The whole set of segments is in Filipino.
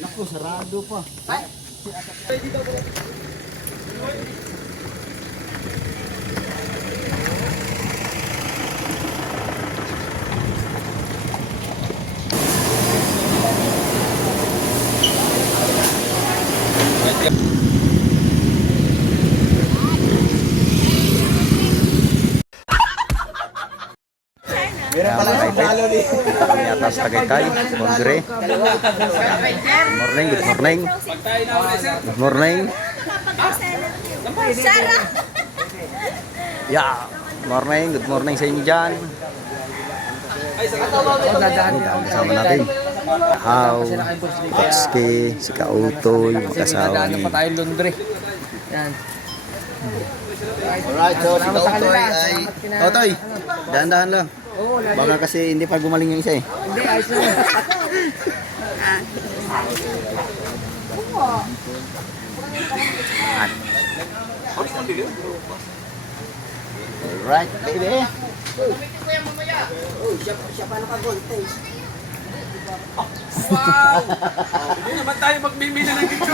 Naku, sarado pa. Meron pala sa talo ni. Kami atas Tagaytay, Mondre. Good morning. Good morning. Sarah! Yeah. Good morning sa inyo dyan. Kasama natin. How, Patski, si Kautoy, magkasawa ni... Yan. Alright, so si Kautoy ay... Kautoy, dahan-dahan lang. Baka kasi hindi pa gumaling yung isa eh. Hindi, ayos na. Alright, baby. Wow! Hindi naman tayo magmimili ng picture.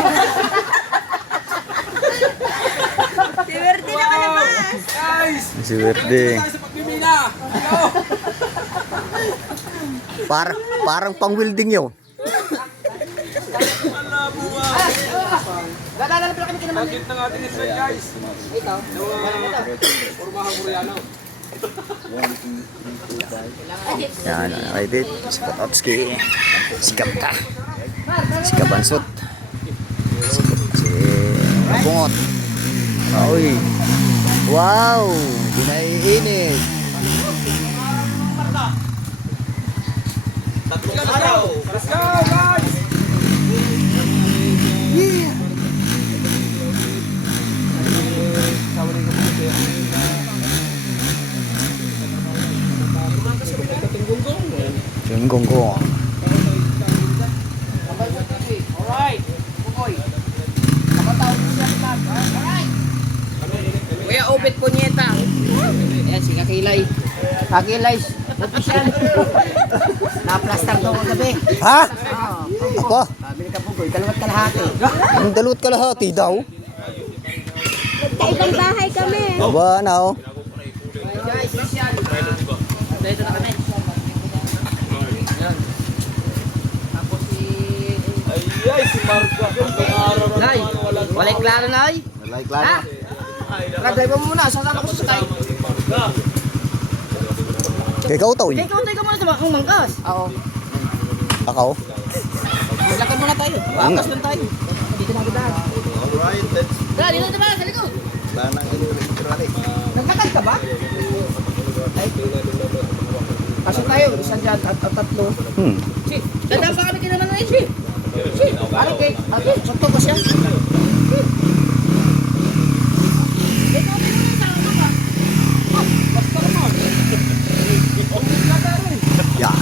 Si Verde na kalabas! Guys! Si Verde. Tayo sa pagmimina! Hello! Parang pang-welding yun. Bakit ng ating event, guys? Ito. Pormahang Koreano. Yan, alright. Si Patowski. Si Kapka. Si Kabansot. Si Bungot. Uy. Wow! Hindi na iinit. Let's go, guys! Junggong ko. Kuya, Obet Punyeta. Ayan, si Kakilay. Kakilay, official. Na-plaster daw kagabi. Ha? Oo. Ako? Bili ka pugoy, dalawat kalahati. Ang dalawat kalahati daw. Magkaibang bahay kami. Aba na oh. Guys, official. Dito na kami. Ayan. Tapos si... Ay, si Marco. Nay, walay klaro, Nay. Like, klaro. Drive mo muna, sasama ko sa sakay. Kay Kautoy. Ikaw ka muna sa bakang mangkas. Oo. Ako? Maglakad muna tayo. Bakas lang tayo. Dito na agad. Alright, let's Dali, dito naman, sa likod. plan ng intro. Nagkakad ka ba? Ay. Pasok tayo, isang dyan at tatlo. Si, dadaan pa kami kinaman na si. Si, parang kay, sakto ba siya? Yeah.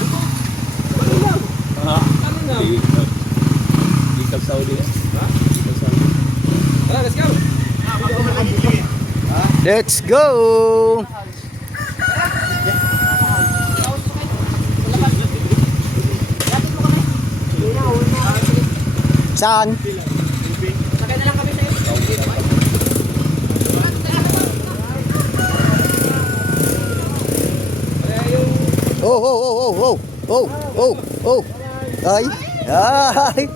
Ikab Saudi. Ha? Ikab Saudi. Tara, let's go! Let's go! Saan? Sakay na lang kami sa'yo. Oh, oh, oh, oh, oh, oh, oh, oh. Ay, ay.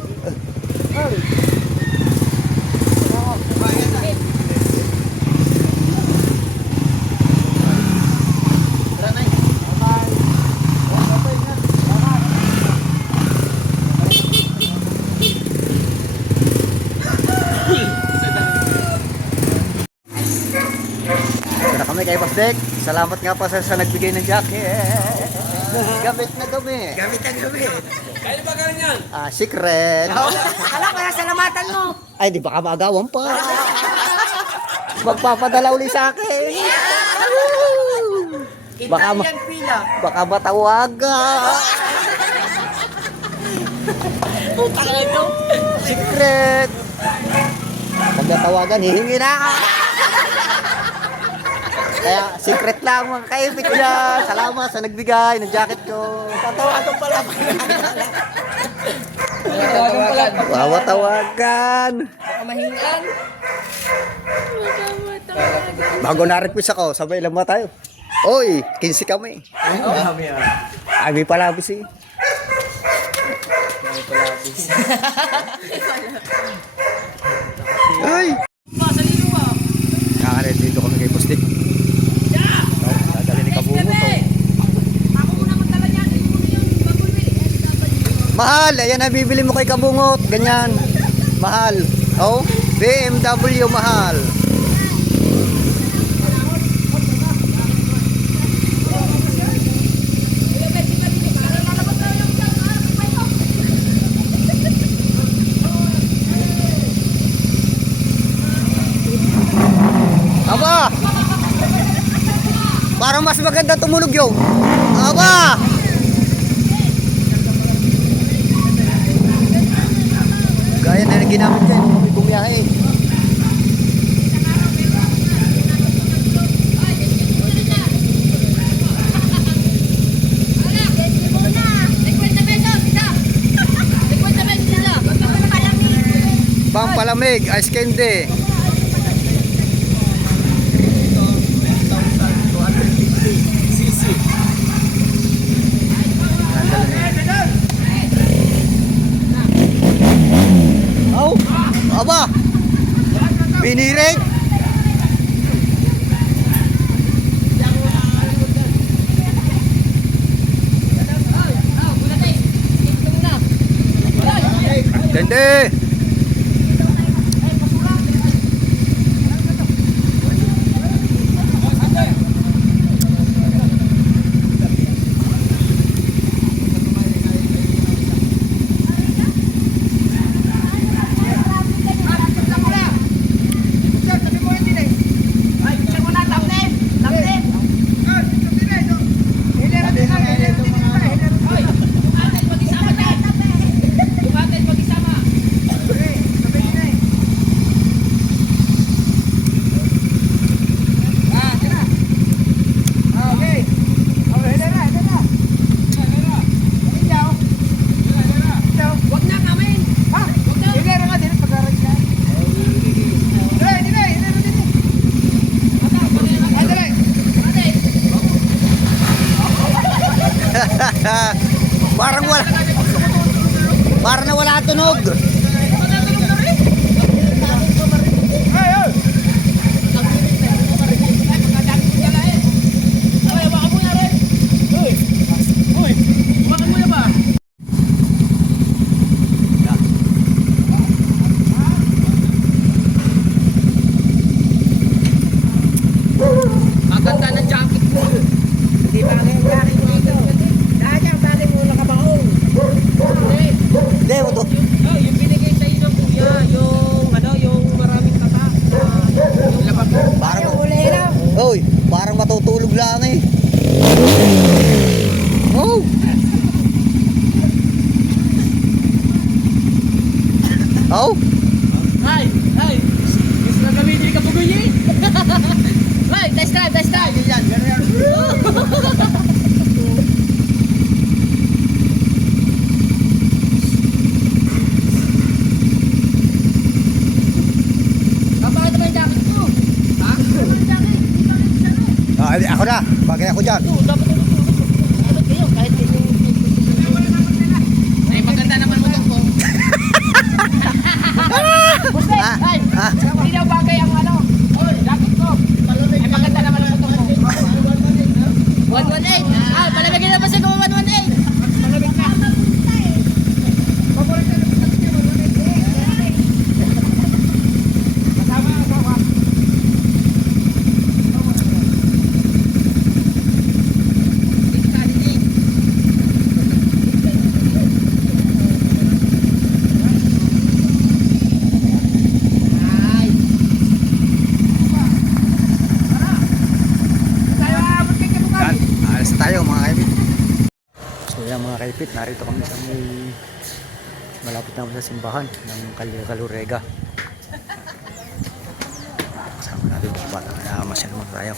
Ito na kami kay Boss Dek. Salamat nga pa sa nagbigay ng jacket. Gamit na gamit. Gamit ang gamit. Kaya ba galing yan? Secret. Alam ko na salamatan mo. Ay, di baka maagawan pa. Magpapadala uli sa akin. Baka Italian pila. Baka matawagan. Puta ka ito. Secret. Pag natawagan, hihingi na ako. Kaya secret lang mga kaibig ko dyan. Salamat sa nagbigay ng jacket ko. Tatawa pala. Tawagan. Baka mahingan. Bago na-request ako, sabay lang ba tayo? Oy, 15 kami. Ay, may palabis eh. Ay! Kakalit dito kami kay Pustik. Dadali ni Kabungo to. Ako muna magdala niyan. Ito muna yung bagulwi. Mahal, ayan na bibili mo kay Kabungot. Ganyan. Mahal. Oh, BMW mahal. Aba! Parang mas maganda tumulog yung. Aba! Gaya na ginamit ko nung kami bumiyahe. Pampalamig, ice candy. Oh, aba. Binirek. Dende. Parang wala. Parang na wala tunog. Maganda ng jacket mo. Di ba ang jacket mo dito? Dahil yung bagay mo nakabaong. Hindi, ito. Oh, yung binigay sa iyo ng kuya, yung maraming tata. Yung labag mo. Parang Oy, parang matutulog lang eh. Oh. Oh. Ay! Gusto na gamitin ka puguyi? Ay, test drive! Yan, ganyan. Kapag naman yung jacket mo? Ha? Ako na. Bagay ako dyan. Dapat kayo, kahit kayo. Ay, maganda naman mo ko. Buste, ay, hindi daw bagay ang ano. Jacket ko. Ay, maganda naman ang motor ko. 118. Ah, malamigin na ba siya kung 118? Malamig na. Yan. Alas tayo mga kaipit. So yan mga kaipit, narito kami sa may malapit naman sa simbahan ng Kalurega. Kasama natin mga bata na masya naman tayo.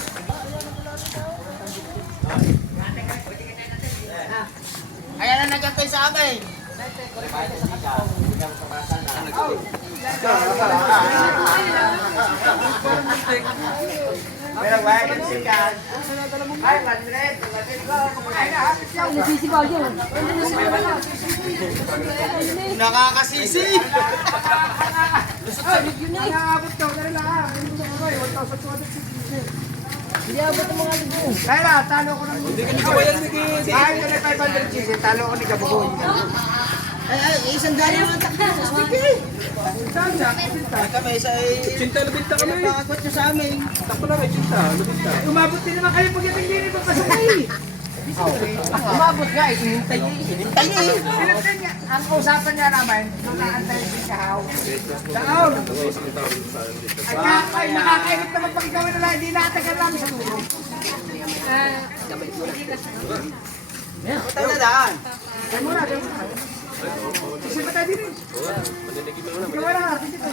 Ayan na nagkantay sa amin. Nasisigaw yun. Nakakasisi! Hindi abot ang mga libo. Kaya talo ko ng Hindi ka nikabayan ni Kiki. Ay, ko na 500 cheese, talo ko ni Kabugoy. Isang dali naman takbo. Kami sa Cinta labinta kami. pangakot nyo sa amin. Takpo na may cinta. Labinta. Umabot din naman kayo pagdating din ito pasakay. Umabot nga, hinintay niya. Hinintay niya. Pinagtan niya, ang usapan niya naman, nung naantay si Kahaw. Kahaw! Ay, nakakainit naman pag ikaw na lang, hindi nakatagal namin sa tulong. Tayo na daan. Kaya muna, kaya muna. Kasi ba tayo din eh? Ikaw na, dito.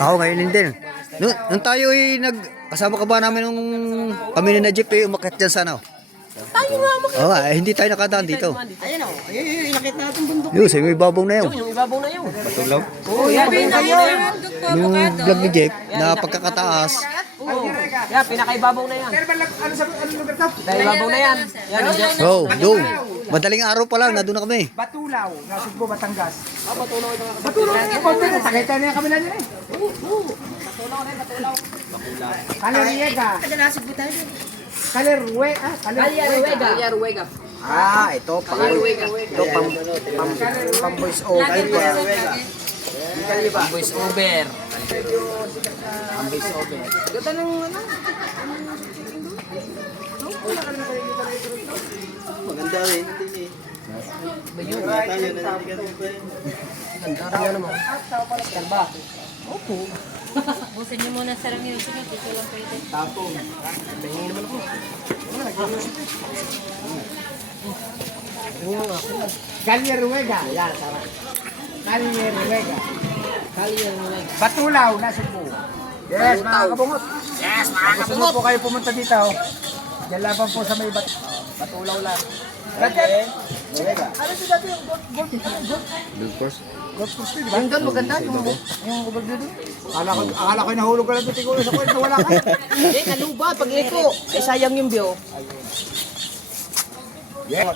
Ako ngayon din. Nung tayo ay kasama ka ba namin nung kami na jeep eh, umakyat dyan sana. Tayo nga mo. Oo, hindi tayo nakadaan dito. Ayan o. Ayun, inakit natin bundok. Yun, sa may babaw na yun. Yung ibabaw na yun. Patulaw. Oo, yan. Yung vlog ni Jeff na pagkakataas. Oo. Yan, pinakaibabaw na yan. Pero ba, ano sa ano lugar to? Pinakaibabaw na yan. Yan, yan. Oh, doon. Madaling araw pa lang, nandun na kami. Batulaw, nasa Cebu, Batangas. Batulaw na yung konti na, takita na yung kabila nila eh. Kaleriega. Kadalasig mo tayo. Kalerwe, Ruega. Ah, ito ito pang voice over. Voice over. Ganda ng ano? Maganda rin, hindi eh. Tayo na Ganda rin naman. Kalba. Busin niyo muna sa music niyo, dito lang pwede. Kalyeruega. Yan, tara. Kalyeruega. Batulaw, nasa Cebu. Yes, mga kabungot. Yes, mga kabungot. Gusto po kayo pumunta dito. Diyan lamang po sa may Batulaw lang. Dati, ano ito dati yung golf course? Golf course din, di ba? Yung doon, maganda. Yung ubag doon. Akala ko nahulog ka lang doon. Tiguro sa kwento, wala ka. Eh, kaluba. Pag eko. Eh, sayang yung view. Yeah.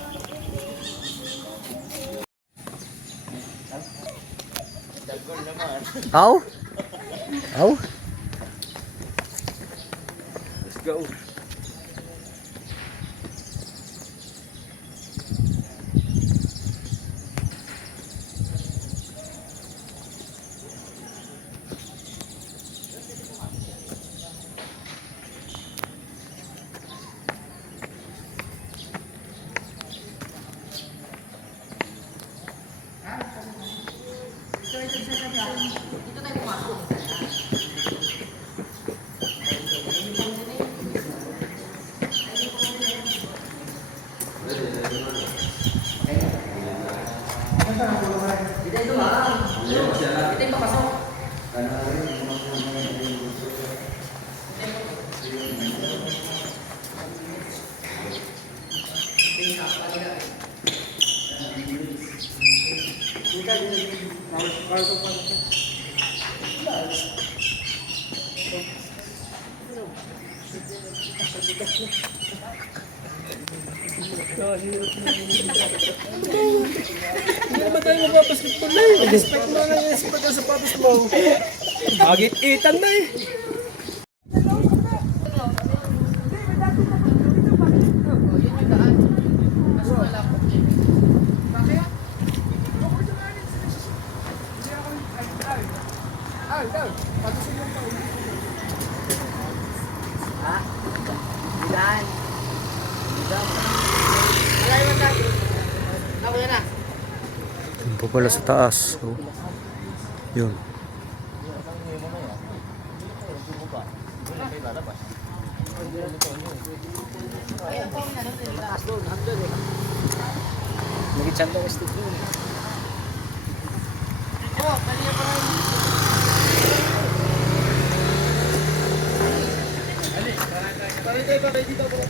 Aw? Aw? Let's go. Hindi naman tayo magpapaskipon na eh. Respect mo na yung respect ang sapatos mo. Agit-itan na eh. Yun po pala sa taas. So, yun. Tayo, bakit dito ako?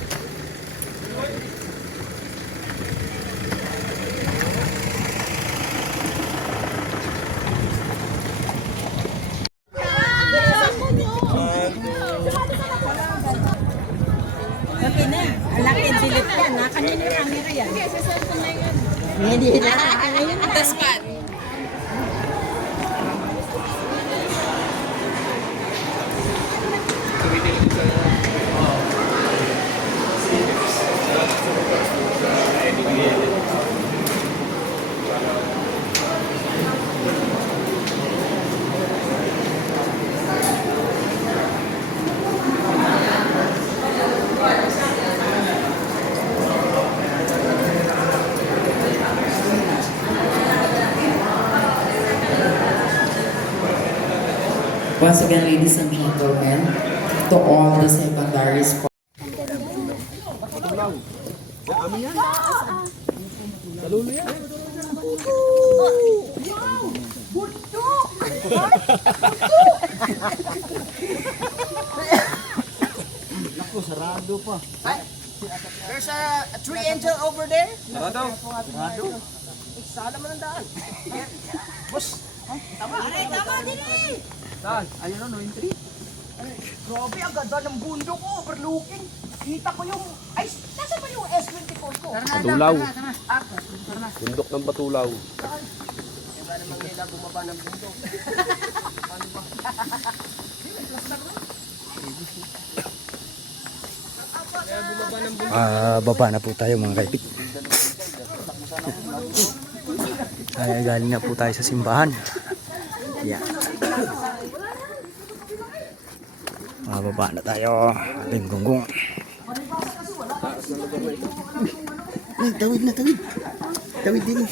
Okay na. Ang laki ang silip yan. Kanina yung camera yan. Hindi, sa cellphone na yan. Hindi na. Taspat. Once again, ladies and gentlemen, to all the secondary sports. There's a tree angel over there. Tama din eh. Grabe, ang ganda ng bundok ko. Overlooking. Kita ko yung... Ay, nasa ba yung S24 ko? Patulaw. Bundok ng Patulaw. Wala namang nila bumaba ng bundok. Baba na po tayo mga kaipit. Ay, galing na po tayo sa simbahan. Yan. Baba na tayo. Ating gunggong. Ay, tawid na, tawid. Tawid din.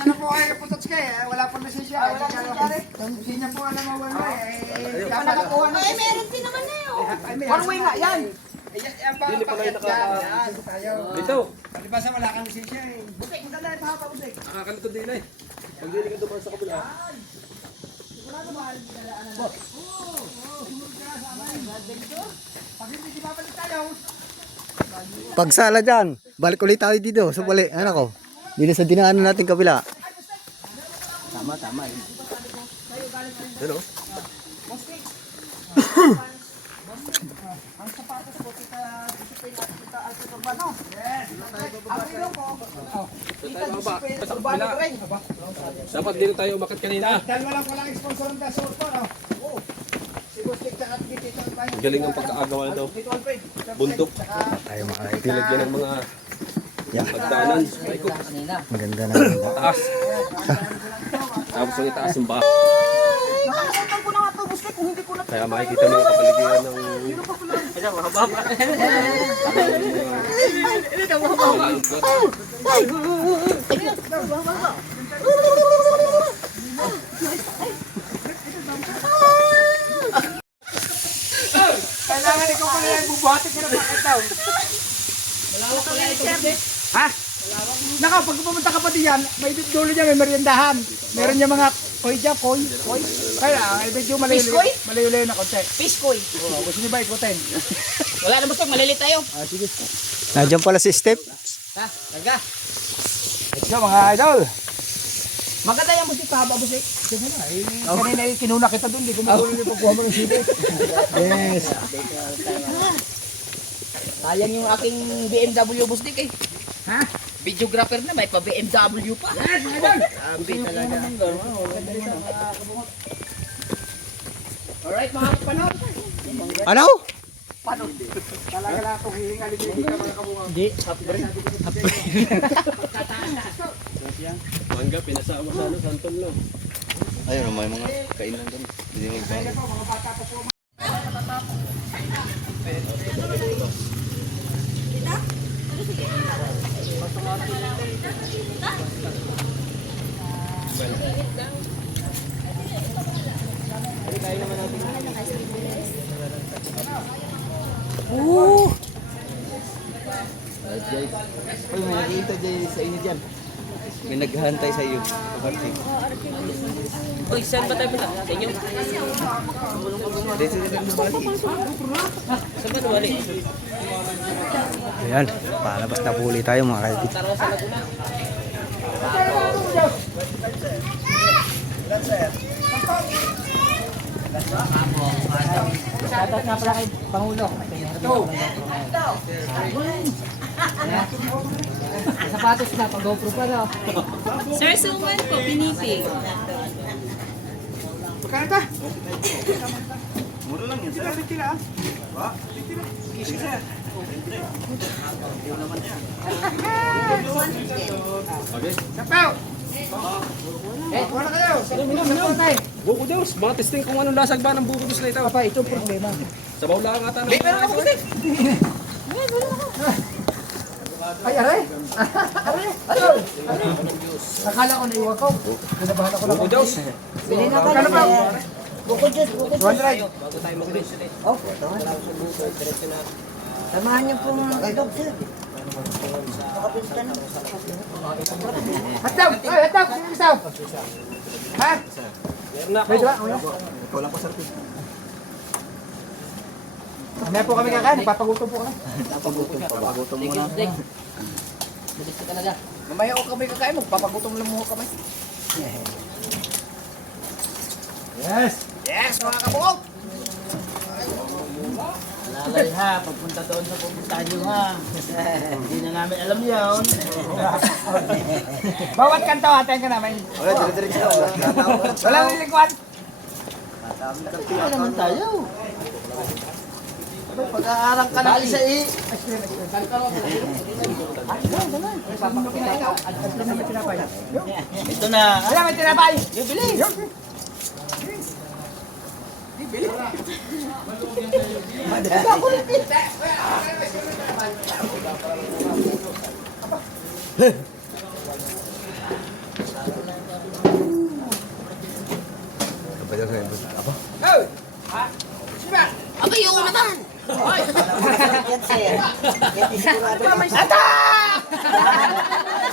Sana po kayo Putotske, wala pong lisensya. Hindi niya po alam ang one way. Dapat nakuha na. Ay, meron din naman na yun. One way nga, yan. Yan pa ang paket yan. Dito. Di ba sa wala kang lisensya eh. Butik, maganda ito ha, Butik. Nakakalitod din eh. Pag hindi ka dumaan sa kabila. Pag hindi di babalik tayo. Pagsala dyan, balik ulit tayo dito. So, balik, ano ko? Dito sa dinaanan natin kabila. Tama, tama. Hello. Ang sapatos ko, kita urbano. Yes. Ang ilong ko. Kita disiplina urbano ko rin. Dapat dito tayo umakit kanina. Dahil walang sponsor ng gasol ko, no? Oo. Si Bustik at Bitito ang bayan. Galing ang pagkaagawa daw. Dito ang pwede. Bundok. Tayo mga kaipit. Pinagyan ng mga Yan. pagdaanan. Ay ko. Maganda na. Taas. Tapos ang itaas yung bahay. Nakalimutan ko na nga ito, Bustik, kung hindi ko na... Kaya makikita mo yung kapaligiran ng... Kailangan ikaw pala yung bubuhatin ka na bakit daw. Ha? Naka, pag pumunta ka pa diyan, may dulo niya, may meriendahan. Meron niya mga koy dyan, koy. Kaya, medyo malayo-layo na konti. Piskoy. Oo, gusto niyo ba ikutin? Wala na basta, malili tayo. Nandiyan pala si Step. Ha? Taga. Let's go mga idol. Maganda yung musik, pahaba musik. Sige na, kanina kinuna kita doon, di ko magulo yung pagkuha mo ng sibit. Yes. Sayang yung aking BMW Bustik eh. Ha? Videographer na, may pa BMW pa. Yes, idol. Sabi talaga. Alright mga kapanood. Ano? Talaga lang itong hihingalin dito ka mga kabunga. Mangga, pinasama sa ano, Santon no. Ayun, may mga kainan doon. Hindi magbago. Uy, may nakikita dyan sa inyo dyan. May naghahantay sa iyo. Uy, saan ba tayo pala? Sa inyo? Dito sila bumalik. Saan ba nawali? Ayan, palabas na po ulit tayo mga kaipit. Tarawa sa Laguna. Shoutout nga pala kay Pangulo. Sapatos na, pag GoPro pa na. Sir, suman po, pinipig. Magkano ta? Mura lang yan. Sila, sila. Sapaw! Wala kayo. Minom. Buko Diyos, mga testing kung anong lasag ba ng buko Diyos na ito. Papa, ito problema. Sabaw lang ata. Meron ako kasi. Ay, aray! Aray! Nakala ko naiwan ko. Pinabahan ako lang. Buko Diyos. Bili na Kano ba? Buko Diyos, buko Diyos. 200. Samahan niyo pong dog, sir. Hataw! Ay, hataw! Hataw! Ha? Meron na ako. Medyo ba? Ikaw lang pa sir. Mamaya po kami kakain. Papagutom po kami. Papagutom muna. Mamaya ko kami kakain. Papagutom lang mo kami. Yes! Yes, mga kabukog! Lalay ha, pagpunta doon sa pupuntahan nyo ha. Hindi na namin alam yun. Bawat kanto, hatayin ka namin. Okay, dire-diretso. Walang lilikuan. Ano naman tayo? Pag-aarang ka ng isa eh. Ito na. Wala, may tinapay. Yung bilis. Oh! Siba! Abay, yung naman! Yan sir. Yan isigurado.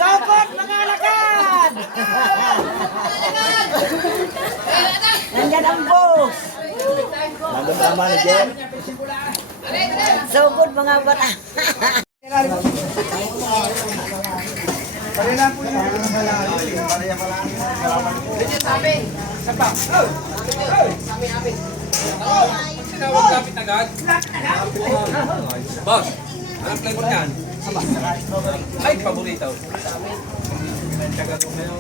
Sapot, mga lakad! Nandyan ang boss! Nandun ka manager. So good, mga bata! Pare lang po yun. Sapa. Tinawag kapit agad. Boss, anong flavor yan? Ay, paborito.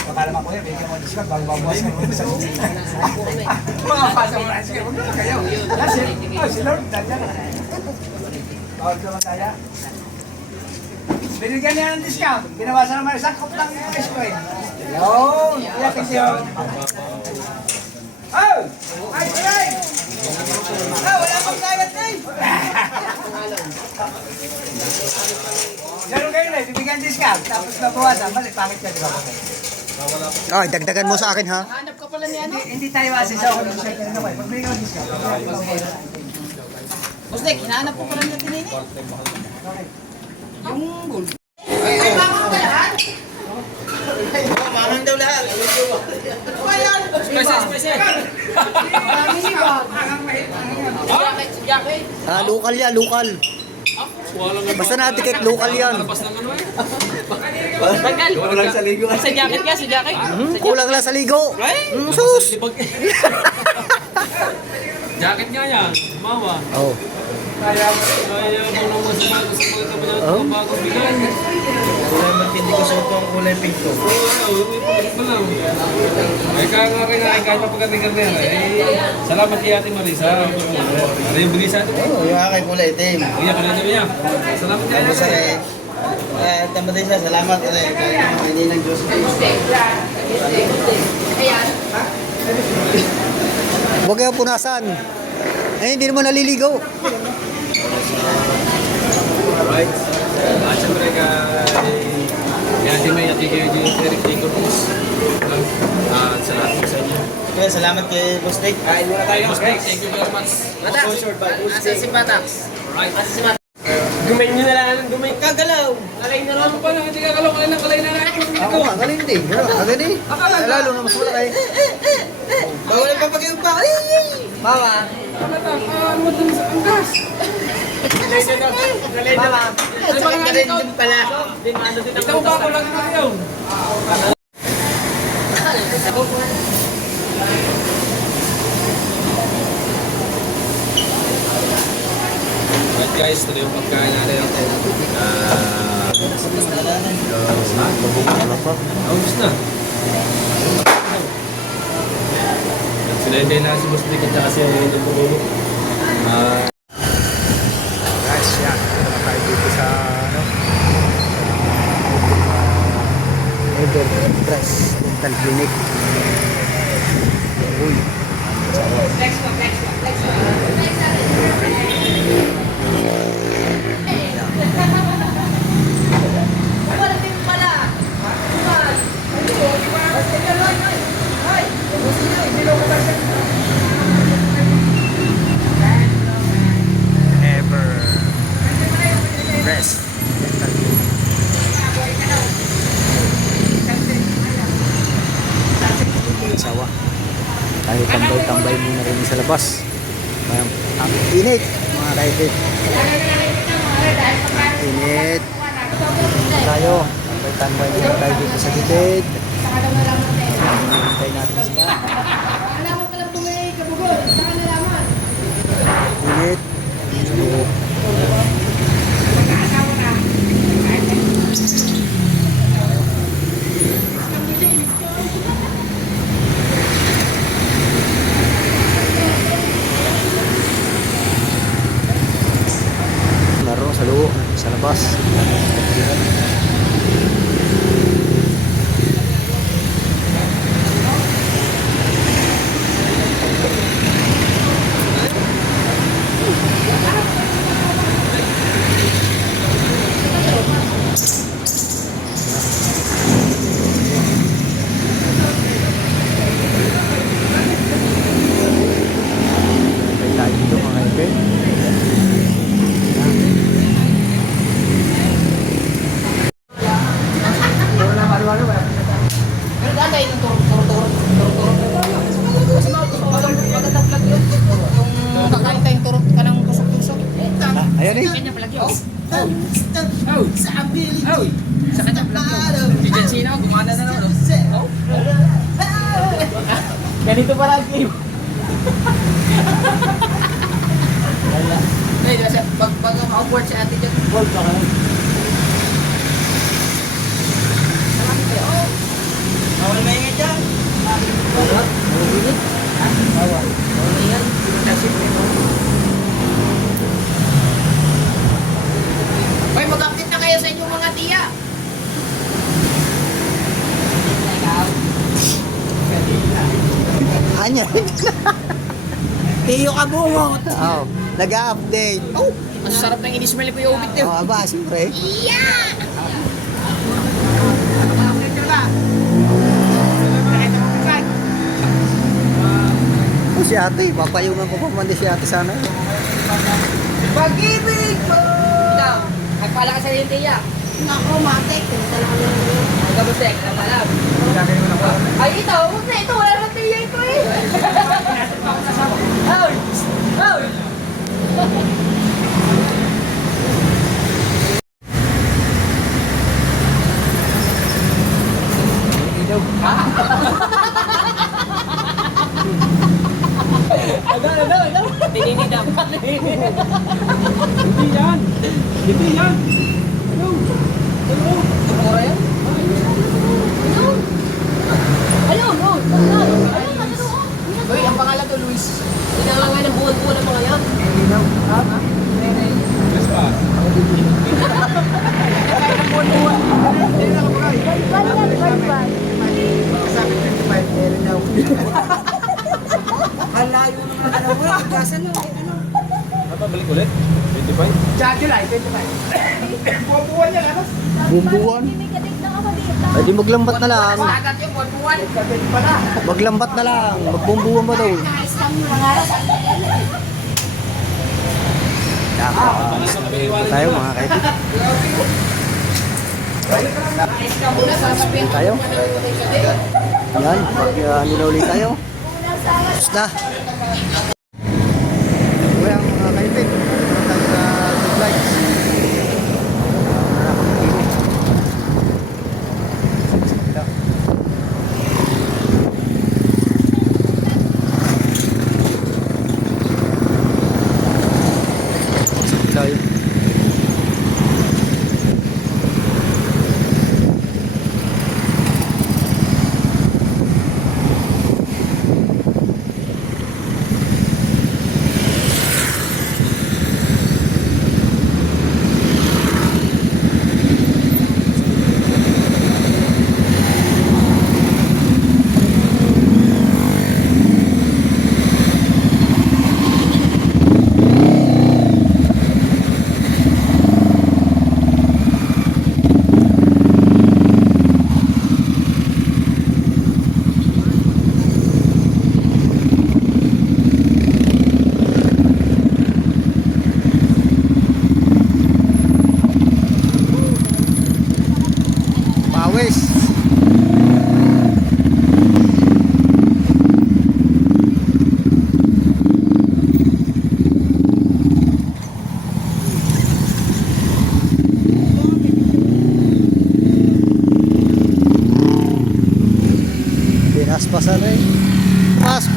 Akala ko yan, bigyan mo discount bago babawasan mo sa mga pasa mo na. Sige, huwag naman kayo. Si Lord, dyan. Bawal ka mataya. Binigyan niya ng discount. Ginawasan naman isang cup lang yung ice cream. Yun! Kaya kasi yun. Oh! Ice cream! Oh, wala pang kayat na eh! Ganun kayo na, bibigyan discount. Tapos nabawasan, mali, pangit ka, di ba? Ay, dagdagan mo sa akin ha. Hindi tayo asin sa ako sa ito. Pag may ng discount. Boss Nick, hinahanap ko pala natin ini. Mamang daw lahat. Spesial. Lokal yan, lokal. Basta natikit, lokal yan. Labas ng ano eh. Walang sa ligo. Sa jacket ka, sa jacket. Kulang lang sa ligo. Sus! Libag. Jacket nga yan, mawa. Oh. Kaya mo naman sa bago sa mga kabanyan ng bagong bigay. Kulay matindi ko suot ang kulay pink ko. Mo lang. Ay kaya nga rin ay kahit mapagkatigan na yan. Salamat kay Ate Marisa. Ano yung bilisa ito? Oo, yung aking kulay itim. Iya, kanina niya. Salamat kay Tapos Ate. tama din siya, salamat. Hindi ng Diyos. Huwag kayo punasan. Eh, hindi naman naliligaw. Alright. At syempre kay Ate May at kay Eric Jacob. At salamat sa inyo. Kaya salamat kay Boss Nick. Kain muna tayo. Thank you very much. Asa si Patax? Alright. Gumain nyo na lang, gumain kagalaw. Kalay na lang pala. Hindi ka kalaw. Kalay na lang. Ako nga, galing din. Agad eh. Lalo na mas malaki. Bawal pa pag yung pa. Mama. Ano mo dun sa angkas? Mama. Sakit ka rin din pala. Ikaw ba ako lang na yun? guys, tuloy yung pagkain natin. August na. Sinayday na si Boss Dick at saka si Angel Pugulo. Guys, yan. Ito na tayo dito sa ano? Ever Express Dental Clinic. Uy. Ever Rest Dental Clinic. Sawa. Tayo tambay-tambay muna rin sa labas. Ayan, ang init mga kaibig. Init. Tayo. Tambay-tambay muna tayo dito sa gilid. Hintay natin sila. Init. So, laro sa loob, sa labas. May tayo dito mga kaibigan. Ayan eh. Ganito pala ang game. Pag awkward si ate dyan, gold ka lang. Bawal na ingay dyan. Bawal? Bawal. Bawal na yan. Kasi Hoy, mag-update na kayo sa inyong mga tiya. Anya. Tiyo ka bungot. Oh, nag-update. Oh, ang sarap ng in-smell ko yung ubit niyo. Oh, aba, siyempre. Oh, si ate, papayungan ko pa man din si ate sana. Pag-ibig mo! Ikaw, nagpala ka sa iyo, tiya. Nako, matek. Talaga naman. Gabusek, namalab. Ay, ito, huwag na ito. Wala naman tiya ito eh. Hoy! Hoy! Tininidam. Hindi yan! Hindi yan! Tumura yan? Ayun, oh. Ayun, Uy, ang pangalan to, Luis. Pinangangay ng buwan-buwan ng mga yan. Yes pa. Balik ulit? 25? July, 25. Buwan yan, ano? Bumbuan. Ay, di maglambat na lang. Agad yung buwan-buwan. Maglambat na lang. Magbumbuan ba daw? Tayo mga kaibigan. Tayo. Yan, ano na ulit tayo. Tapos na. Kaya mga kaibigan, tayo sa good lights. Tayo.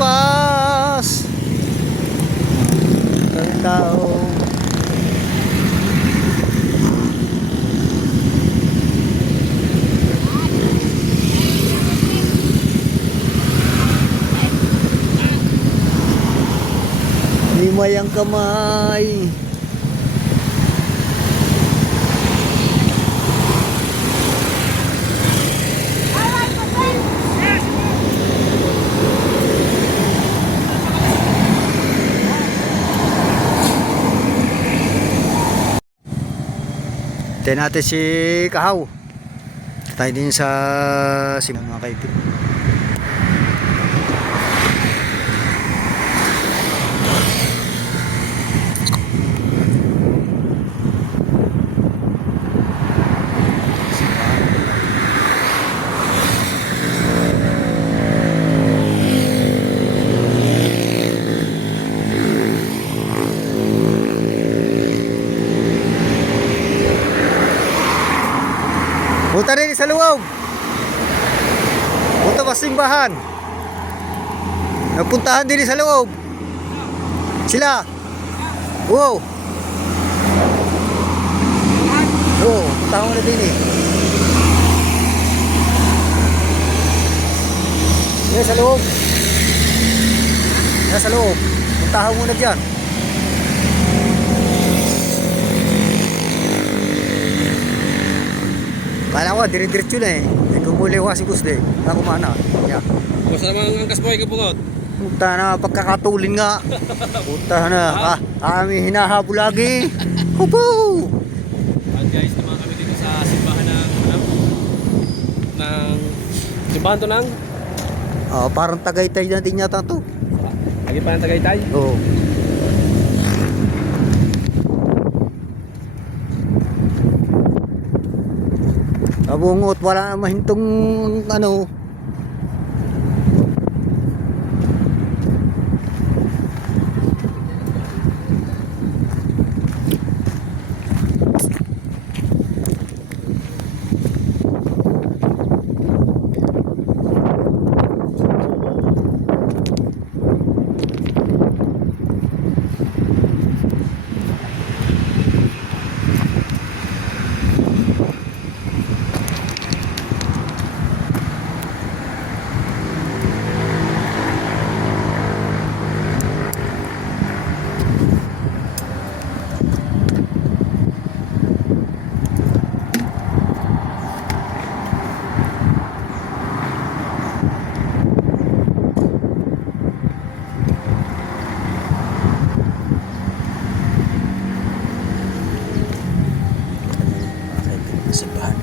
bukas. Tao. Himay ang kamay. Tayo natin si Kahaw. Tayo din sa mga kaipit. Punta rin sa loob. Punta sa simbahan. Nagpuntahan din sa loob. Sila. Wow. Oo, puntahan mo na din eh. Yan sa loob. Yan sa loob. Puntahan mo na dyan. Kala ko, dire-diretso na eh. Kumuliwa si Gus de. Ako mana. Yeah. Basta naman ang kasboy ka bungot. Punta na, pagkakatulin nga. Punta na. Kami hinahabol lagi. Hupo! At guys, naman kami dito sa simbahan ng simbahan to ng Parang Tagaytay natin yata to. lagi pa ng Tagaytay. Oo. Abungot, wala na mahintong ano. Simbahan.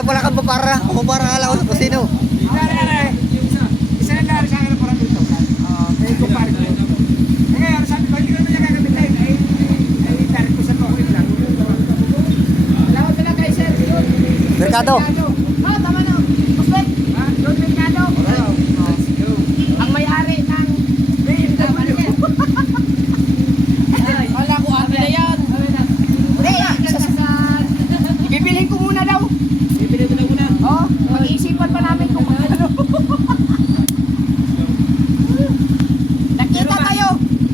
Wala kang papara. Papara ala ko sa kusino. Isa na lang sa akin para dito. May kumpare ko. Ngayon, sabi ko, hindi ko naman nagagamit tayo. Ay, tarik ko sa token lang. Salamat na lang kay Sir. Merkado. Tama na. Prospect. Doon Mercado. Ang may-ari ng BMW. wala ko amin na yan. Bibilhin ko muna daw. Bibili mo na muna. Oh, mag-iisipan pa namin kung ano. Nakita tayo.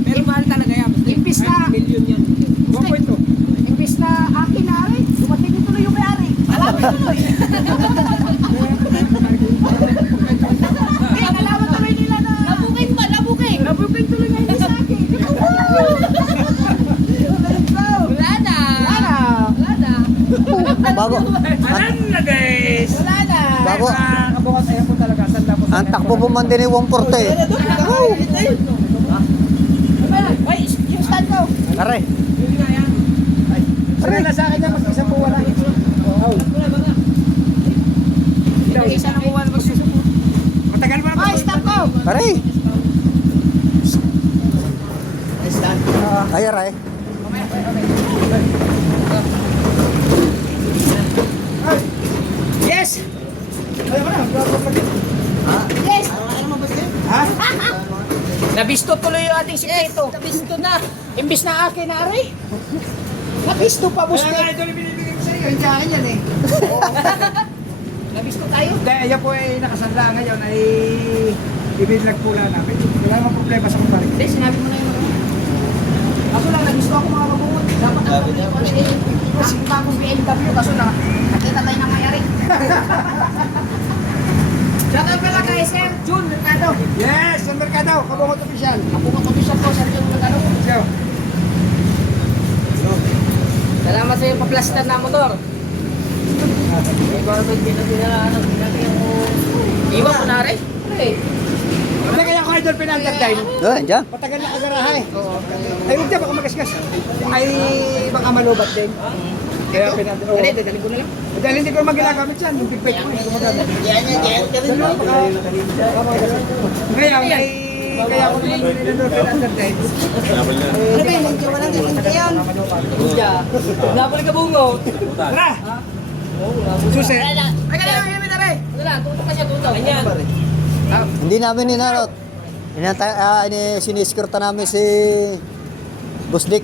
Pero mahal talaga yan. Imbis na, Million yan. 1.2. imbis na akin na rin, dumating din tuloy yung may-ari. Alam mo tuloy. Nalaman tuloy nila na. Nabuking pa, nabuking. Nabuking tuloy nga hindi sa akin. Wala na. Wala na. Wala na. Bago. na guys. Wala na. Bago. Kabukas ayan po talaga. Sanda po. Ang takbo po man din ay 140. Ay, yung stand ko. Aray. Sige na sa akin yan. Mag-isa po wala. Isa na buwan magsusupo. Matagal ba? Ay, stop ko. Aray. Ay, aray. Yes! Yes. Ha? Nabisto tuloy yung ating sikreto. Nabisto na. Imbis na akin na rin. Nabisto pa, Kaya nga Bustek. ito yung binibigay ko sa iyo. Hindi akin yan eh. Nabis ko tayo. Hindi, ayan po ay nakasanda ngayon ay ibinlag po lang namin. Wala namang problema sa kumpare. Hindi, sinabi mo na yun. Kaso lang, nagusto ako mga kabungot. Dapat ang sabi ko kasi yung bagong BMW. Kaso na, nakita tayo ng mayari. Shout out pala kay Sir Jun Mercado. Yes, sa Mercado, Kabungot Official. Kabungot official po, Sir Jun Mercado. So, Salamat sa iyo pa-plaster na motor. Government ano, iba ko na rin. hindi kaya ako idol pinag-time. Doon, dyan. Patagal na kagaraha eh. Ay, huwag dyan, baka magasgas. Ay, baka malubat din. Kaya pinag-time. Dali, dadalhin ko na lang. Dahil hindi ko naman ginagamit yan, yung big bike ko, hindi ko magamit. Dalawa, baka magasgas. Ngayon, ay, kaya ako naman pinag-time. Ano ba yun? Medyo walang hindi yan. Wala pa rin kabungot. Tara! Susi! Ay, kaya lang yung minare. Ano lang, tutok ka siya, tutok. Ganyan. Hindi namin ninarot. Siniskurta namin si Boss Dick.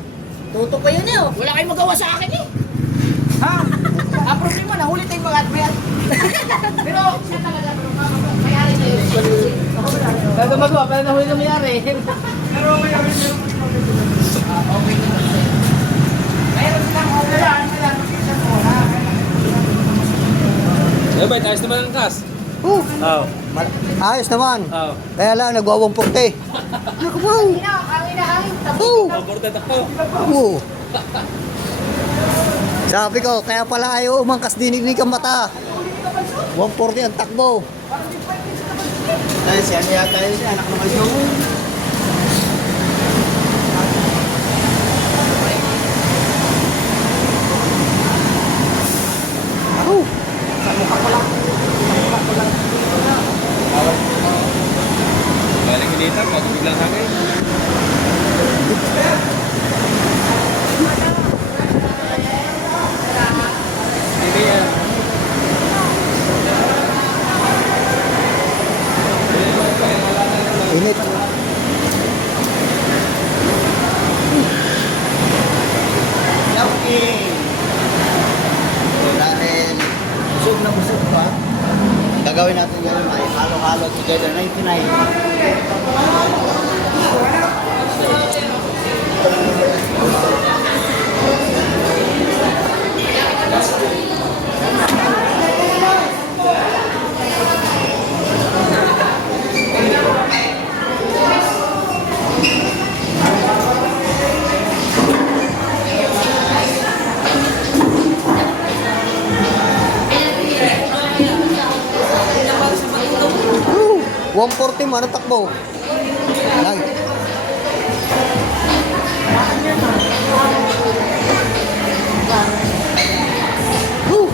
Tutok ko yun eh. Oh. Wala kayong magawa sa akin eh. Ha? Ang problema, nahuli tayong mga admayat. Pero, siya talaga, mayari sa'yo. Bago magawa, pero nahuli na mayari. Pero ngayon, Okay. Mayroon silang overrun. Mag-isa po, ha? Eh, ba, tayo naman ang kas. Oo. Ayos naman. Oo. Kaya lang, nagwawang purte. Ang inahangin, tabi. Important ako. Oo. Sabi ko, kaya pala ayaw umangkas dinig ang mata. 140 ang takbo. Dahil siya yata yun, anak naman siya. Balik ko dito, biglang hangin. Hindi yan. Init. Dahil busog na busog pa, gagawin natin ngayon ay halo-halo together 99. Woo! 140 man ang takbo. Lag. Woo!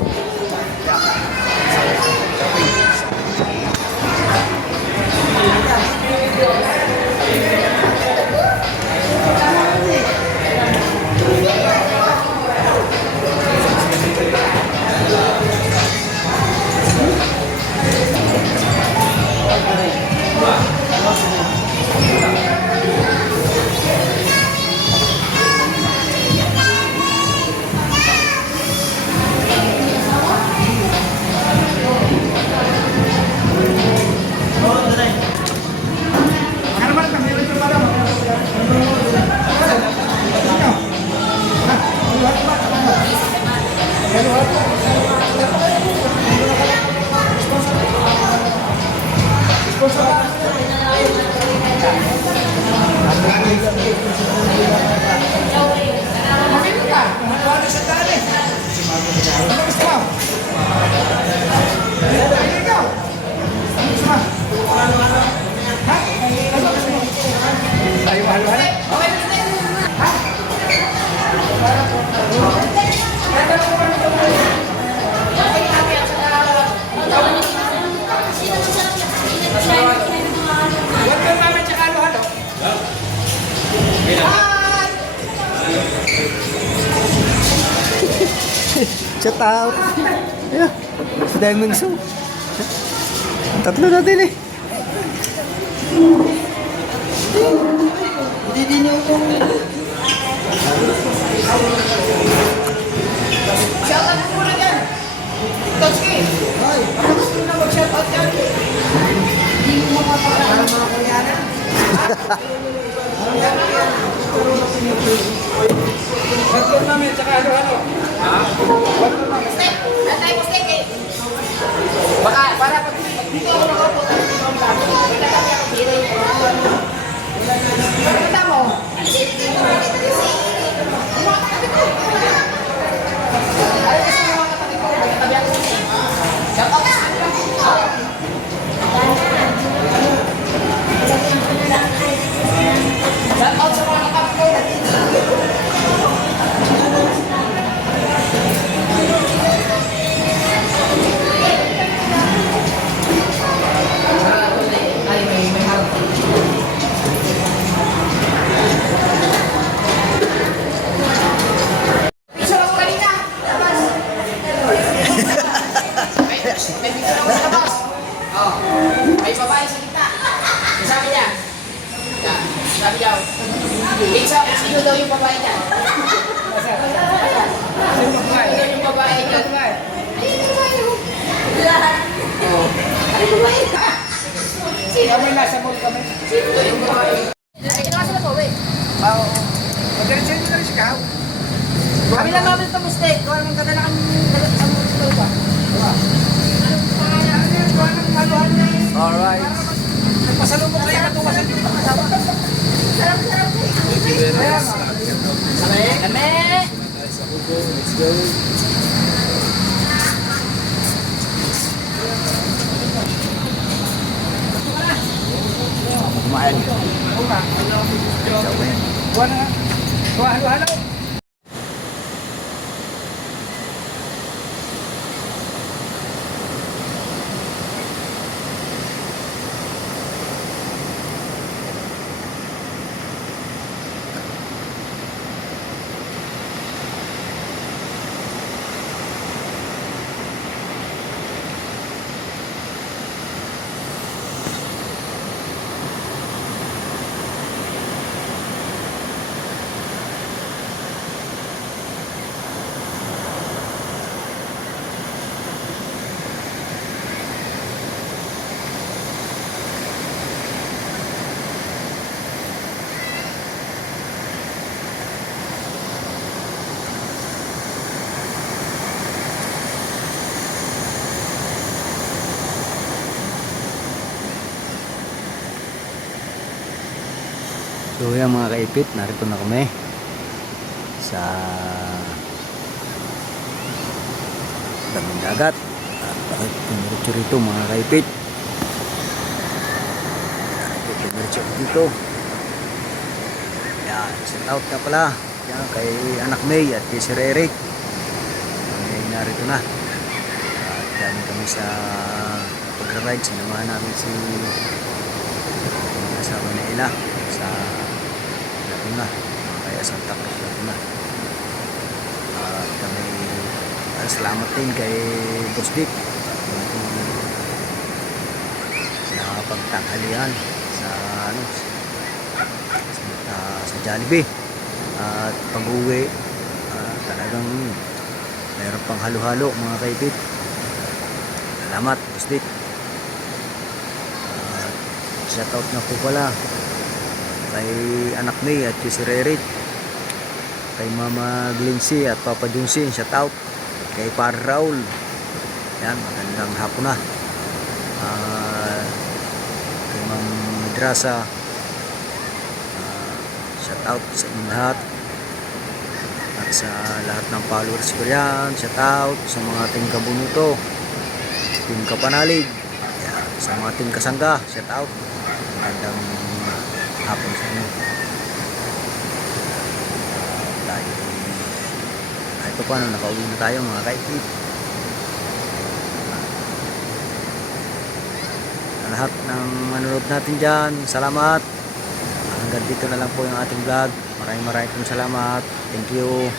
Shout out. Yeah. Diamond Show. Tatlo natin eh. Hindi din yung Shout out muna dyan. Toski. Ba't namin, tsaka ano? Baka, para pag dito ako nakaupo, tapos dito ako nakaupo. Magkakami ako dito. Magkakata mo. Ay, kasi yung mga katabi ko, magkatabi ako. Shout out. Shout out sa mga katabi ko. Ay, may harap. Picture ako kanina. Labas. May picture ako sa labas. Oh. May babae sa gitna. Sabi niya. Sabi niya. Picture, sino daw yung babae niya? Sino yung babae niya? Ay, babae ka. Sino may nasa mall kami? Sino yung babae? Ay, ito nasa labo, wait. Oo. Magaling na rin siya. Kami lang namin ito mistake. Kung anong kadala kami sa mall ba? Alright. Pasalubok kayo na tumasan dito ng kasama. Sarap-sarap. Kami! Let's go. Kumain. Buwan na. Halo-halo. So yan mga kaipit, narito na kami sa daming dagat at tumiritso rito mga kaipit. Tumiritso dito. Yan, shout out ka pala yan, kay Anak May at kay Sir Eric. Kami narito na at dami kami sa pagra-ride. Sinamahan namin si asawa na Ila sa Laguna, kaya Santa Cruz Laguna. At kami salamat din kay Boss Dick nakapagtanghalian sa ano sa Jollibee. At pag-uwi talagang mayroon pang halo-halo mga kaibit. Salamat Boss Dick. Shoutout na po pala kay Anak May at kay Sir Eric, kay Mama Glincy at Papa Junsin, shoutout kay Par Raul. Yan, magandang hapon na. Kay Ma'am Madrasa, shoutout sa inyong lahat at sa lahat ng followers ko yan. Shoutout sa mga team Kabunuto, team Kapanalig, yan, sa mga team Kasangga, shoutout. Magandang hapon sa inyo. Tayo kahit pa paano nakauwi na tayo mga kaipit. Sa lahat ng manonood natin dyan, salamat. Hanggang dito na lang po yung ating vlog. Maraming salamat. Thank you.